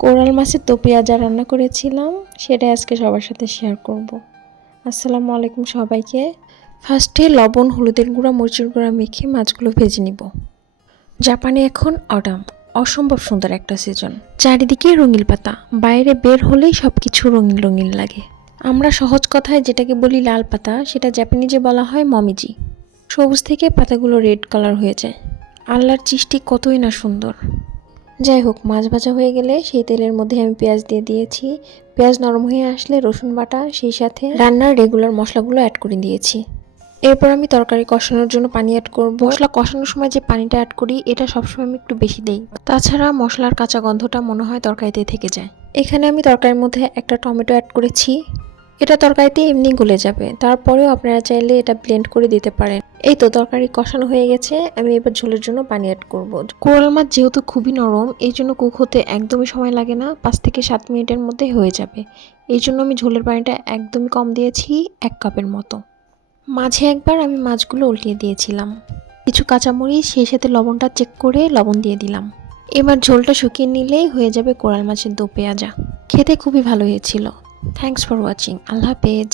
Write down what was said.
Coral মাছের দো পেঁয়াজা রান্না করেছিলাম, সেটাই আজকে সবার সাথে শেয়ার করব। আসসালামু আলাইকুম সবাইকে। ফার্স্টে লবণ, হলুদের গুঁড়া, মরিচের গুঁড়া মেখে মাছগুলো ভেজে নিব। জাপানে এখন অটাম, অসম্ভব সুন্দর একটা সিজন। চারিদিকে রঙিন পাতা, বাইরে বের হলেই সব কিছু রঙিন রঙিন লাগে। আমরা সহজ কথায় যেটাকে বলি লাল পাতা, সেটা জাপানিজে বলা হয় মমিজি। সবুজ থেকে পাতাগুলো রেড কালার হয়ে যায়। আল্লাহর সৃষ্টি কতই না সুন্দর। যাই হোক, মাছ ভাজা হয়ে গেলে সেই তেলের মধ্যে আমি পেঁয়াজ দিয়ে দিয়েছি। পেঁয়াজ নরম হয়ে আসলে রসুন বাটা, সেই সাথে রান্নার রেগুলার মশলাগুলো অ্যাড করে দিয়েছি। এরপর আমি তরকারি কষানোর জন্য পানি অ্যাড করব। মশলা কষানোর সময় যে পানিটা অ্যাড করি, এটা সবসময় আমি একটু বেশি দেই, তাছাড়া মশলার কাঁচা গন্ধটা মনে হয় তরকারিতে থেকে যায়। এখানে আমি তরকারির মধ্যে একটা টমেটো অ্যাড করেছি। এটা তরকারিতে এমনি গলে যাবে, তারপরেও আপনারা চাইলে এটা ব্লেন্ড করে দিতে পারেন। এই তো তরকারি কষানো হয়ে গেছে, আমি এবার ঝোলের জন্য পানি অ্যাড করব। কোরাল মাছ যেহেতু খুবই নরম, এই জন্য কুক হতে একদমই সময় লাগে না, 5 থেকে 7 মিনিটের মধ্যে হয়ে যাবে। এই জন্য আমি ঝোলের পানিটা একদমই কম দিয়েছি, 1 কাপের মতো। মাঝে একবার আমি মাছগুলো উল্টিয়ে দিয়েছিলাম। কিছু কাঁচামরিচ, সেই সাথে লবণটা চেক করে লবণ দিয়ে দিলাম। এবার ঝোলটা শুকিয়ে নিলেই হয়ে যাবে কোরাল মাছের দো পেঁয়াজা। খেতে খুবই ভালো হয়েছিল। Thanks for watching. আল্লাহ হাফেজ।